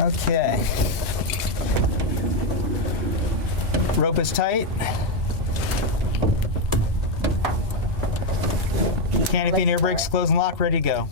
Okay. Rope is tight. Canopy and air brakes close and lock, ready to go.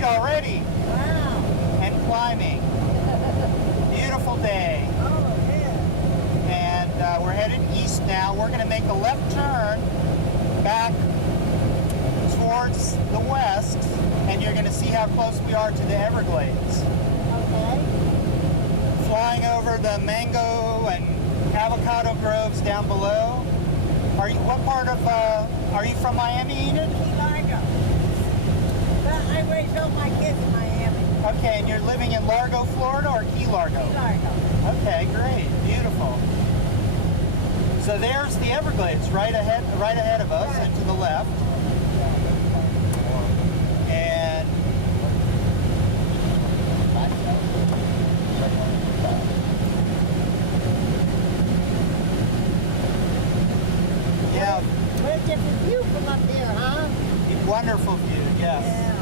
Already. Wow. And climbing. Beautiful day. Oh, yeah. And we're headed east now. We're going to make a left turn back towards the west, and you're going to see how close we are to the Everglades. Okay. Flying over the mango and avocado groves down below. What part of, are you from Miami, Enid? I raised all my kids in Miami. Okay, and you're living in Largo, Florida, or Key Largo? Key Largo. Okay, great, beautiful. So there's the Everglades right ahead of us, and to the left. And yeah. What a different view from up there, huh? Wonderful view, yes. Yeah.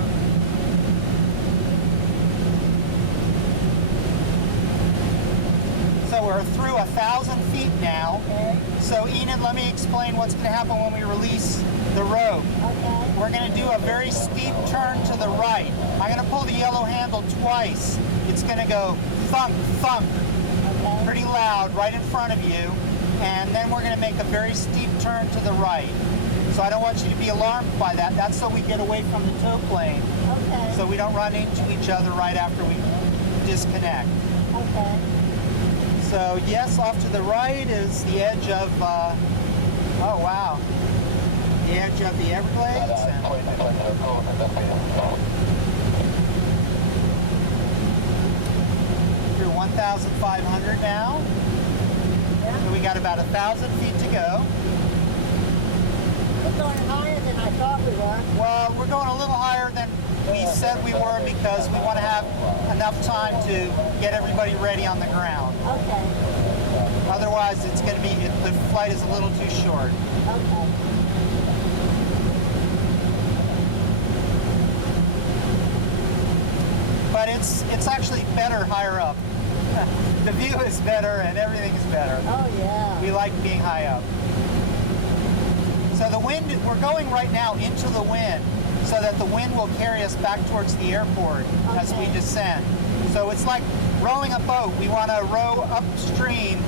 So we're through 1,000 feet now. Okay. So Enid, let me explain what's going to happen when we release the rope. Okay. We're going to do a very steep turn to the right. I'm going to pull the yellow handle twice. It's going to go thunk, thunk, okay, pretty loud right in front of you. And then we're going to make a very steep turn to the right. So I don't want you to be alarmed by that. That's so we get away from the tow plane. Okay. So we don't run into each other right after we disconnect. Okay. So yes, off to the right is the edge of, oh wow, the edge of the Everglades. And through 1,500 now. Yeah. So we got about 1,000 feet to go. We're going higher than I thought we were. Well, we're going a little higher than we said we were because we want to have enough time to get everybody ready on the ground. Okay. Otherwise, it's going to be, the flight is a little too short. Okay. But it's actually better higher up. The view is better and everything is better. Oh, yeah. We like being high up. So the wind, we're going right now into the wind so that the wind will carry us back towards the airport as we descend. So it's like rowing a boat. We want to row upstream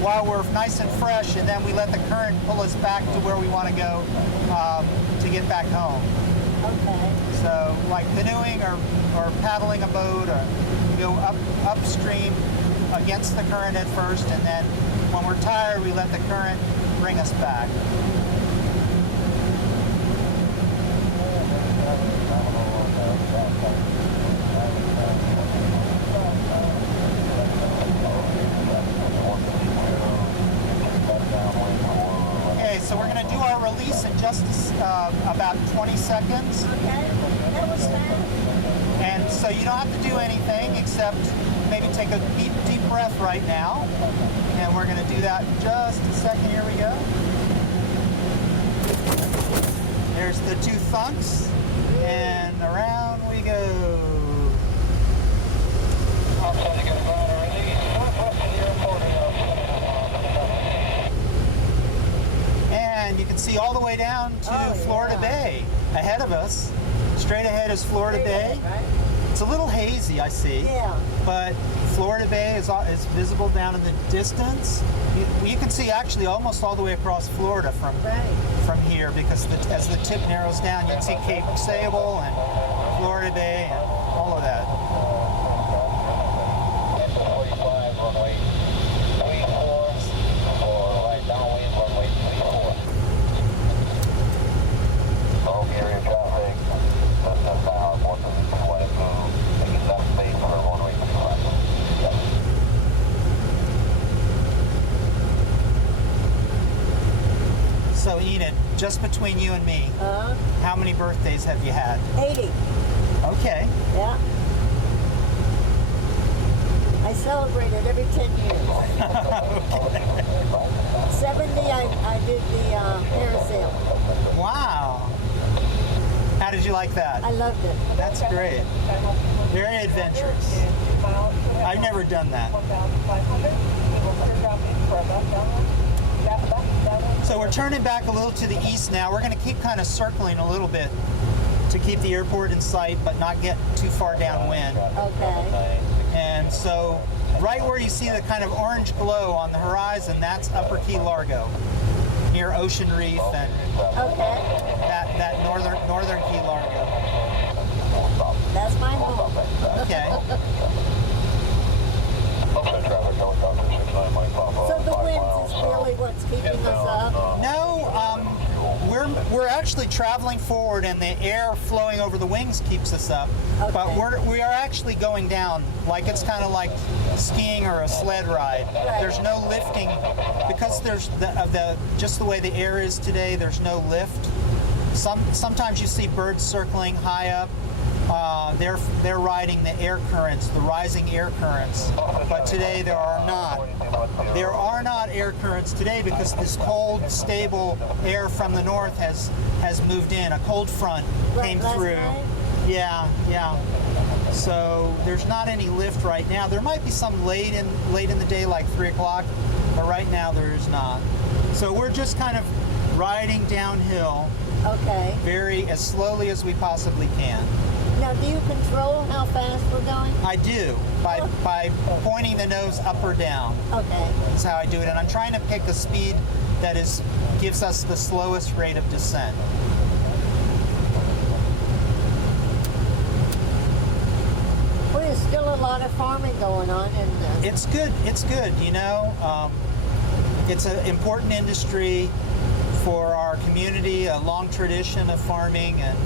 while we're nice and fresh, and then we let the current pull us back to where we want to go to get back home. Okay. So like canoeing or paddling a boat, or we go upstream against the current at first, and then when we're tired, we let the current bring us back. Okay, so we're going to do our release in just about 20 seconds. Okay. That was fast. And so you don't have to do anything except maybe take a deep breath right now. And we're going to do that in just a second. Here we go. There's the two thunks. And around we go. And you can see all the way down to Florida Bay ahead of us. Straight ahead is Florida Bay. Right? It's a little hazy, I see. Yeah. But Florida Bay is visible down in the distance. You can see actually almost all the way across Florida from here, because as the tip narrows down, you can see Cape Sable and Florida Bay and all of that. So Enid, just between you and me, how many birthdays have you had? 80. Okay. Yeah. I celebrate it every 10 years. 70, I did the parasail. Wow. How did you like that? I loved it. That's great. Very adventurous. I've never done that. So we're turning back a little to the east now. We're going to keep kind of circling a little bit to keep the airport in sight, but not get too far downwind. Okay. And so right where you see the kind of orange glow on the horizon, that's Upper Key Largo, near Ocean Reef and that northern Key Largo. That's my home. Okay. So the winds is really what's keeping us up? No, we're actually traveling forward, and the air flowing over the wings keeps us up. Okay. But we are actually going down, like it's kind of like skiing or a sled ride. Right. There's no lifting because there's just the way the air is today. There's no lift. Sometimes you see birds circling high up. They're riding the air currents, the rising air currents. But today there are not. There are not air currents today because this cold, stable air from the north has moved in. A cold front came through. Yeah. So there's not any lift right now. There might be some late in the day, like 3 o'clock, but right now there is not. So we're just kind of riding downhill. Okay. As slowly as we possibly can. Now, do you control how fast we're going? I do, by pointing the nose up or down. Okay. That's how I do it. And I'm trying to pick a speed that gives us the slowest rate of descent. Well, there's still a lot of farming going on, and It's good. It's good. You know, it's an important industry for our community. A long tradition of farming and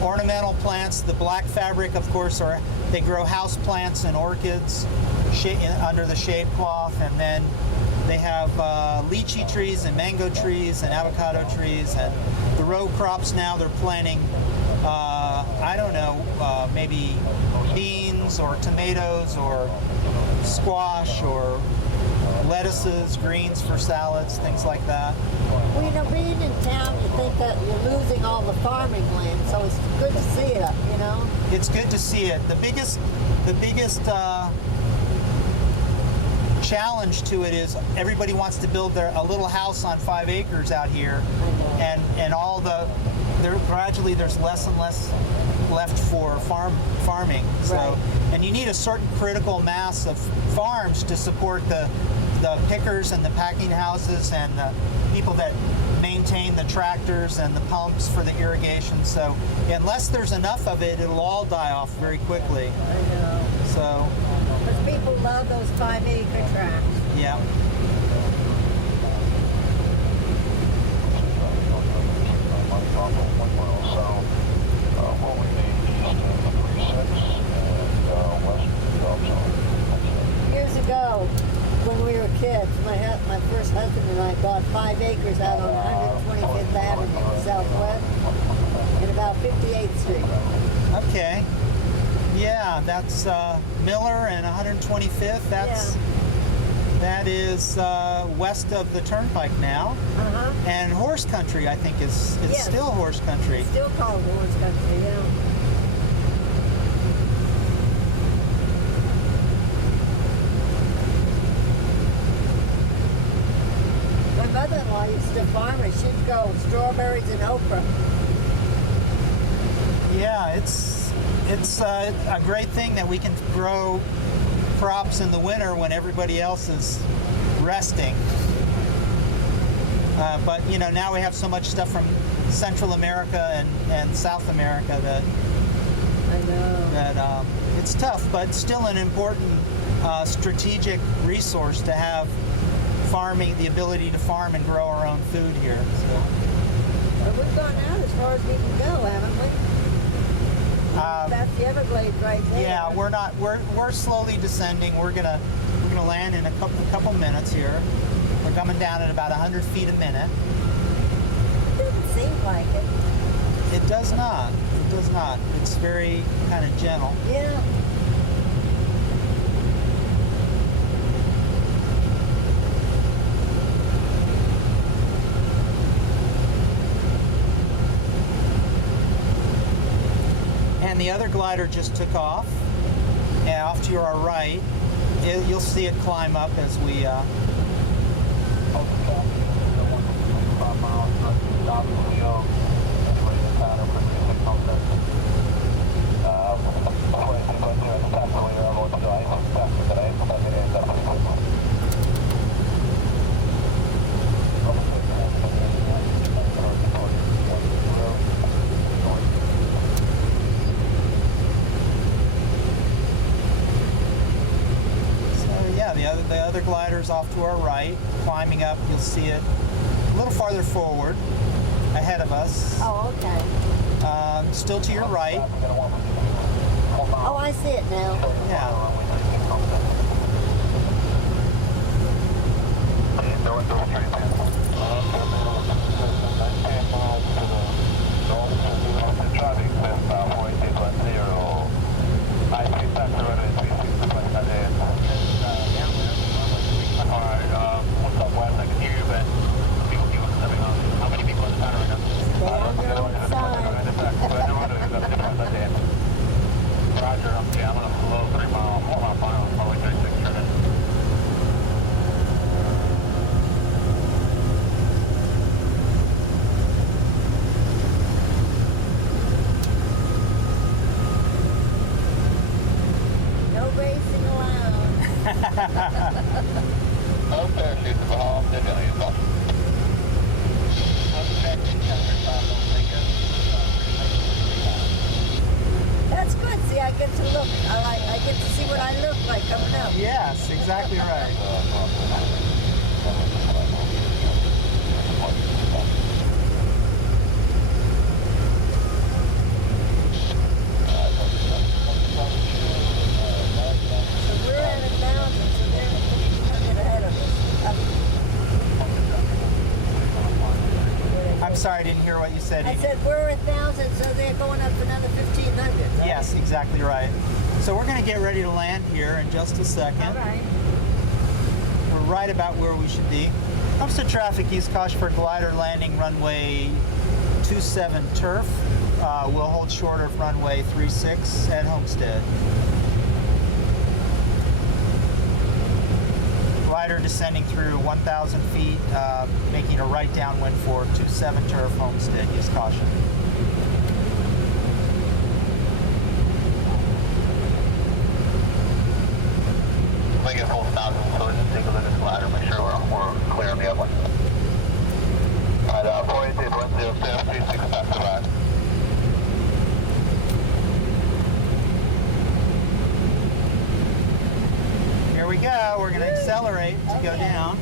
ornamental plants. The black fabric, of course, they grow house plants and orchids under the shade cloth, and then they have lychee trees and mango trees and avocado trees, and the row crops now they're planting. I don't know, maybe beans or tomatoes or squash or lettuces, greens for salads, things like that. well, you know, being in town, you think that you're losing all the farming land, so it's good to see it, you know. It's good to see it. The biggest challenge to it is everybody wants to build a little house on 5 acres out here, and gradually there's less and less left for farming. So, Right. and you need a certain critical mass of farms to support the pickers and the packing houses and the people that maintain the tractors and the pumps for the irrigation. So unless there's enough of it, it'll all die off very quickly. I know. So, Because people love those 5-acre tracts. yeah. Years ago, when we were kids, my first husband and I bought 5 acres out on 125th Avenue, Southwest, and about 58th Street. Okay. Yeah, that's Miller and 125th. That is west of the turnpike now. Uh-huh. And horse country, I think, is Yes. still horse country. Still called Horse Country, yeah. My mother-in-law used to farm her. She'd grow strawberries and okra. Yeah, it's a great thing that we can grow crops in the winter when everybody else is resting. But you know, now we have so much stuff from Central America and South America I know. that it's tough, but still an important strategic resource to have farming, the ability to farm and grow our own food here. So, But we've gone out as far as we can go, haven't we? That's the Everglades right there. yeah, we're slowly descending. We're gonna land in a couple minutes here. We're coming down at about 100 feet a minute. It doesn't seem like it. It does not. It does not. It's very kind of gentle. Yeah. And the other glider just took off. And off to our right, you'll see it climb up as we. The other glider's off to our right, climbing up. You'll see it a little farther forward, ahead of us. Oh, okay. Still to your right. Oh, I see it now. Yeah. sorry, I didn't hear what you said. I Enid. said we're 1,000, so they're going up for another 1,500. Right? Yes, exactly right. So we're going to get ready to land here in just a second. All right. We're right about where we should be. Comes to traffic, use caution for glider landing runway 27 turf. We'll hold short of runway 36 at Homestead. Glider descending through 1,000 feet, making a right downwind for 27 turf Homestead. Use caution. We get full 1,000, so just take a look at this ladder, make sure we're clear on the upland. Alright, 488 106, 36 past the ride. Here we go. We're going to accelerate to go down.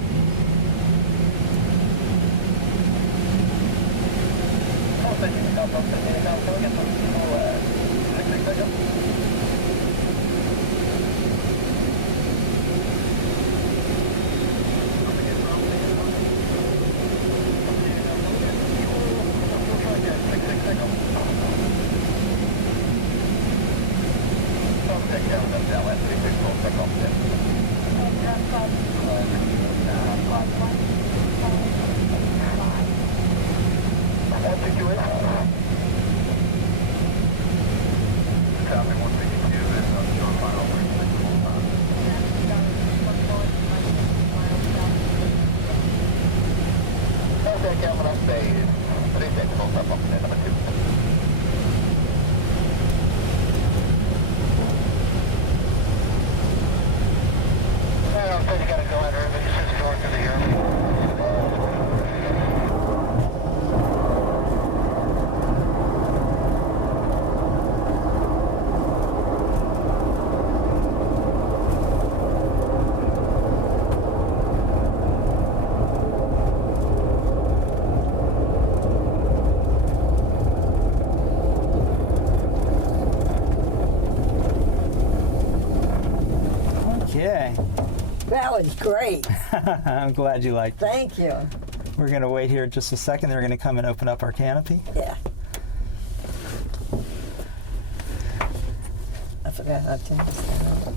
Okay. That was great. I'm glad you liked it. Thank you. We're going to wait here just a second. They're going to come and open up our canopy. Yeah. I forgot how to turn this down.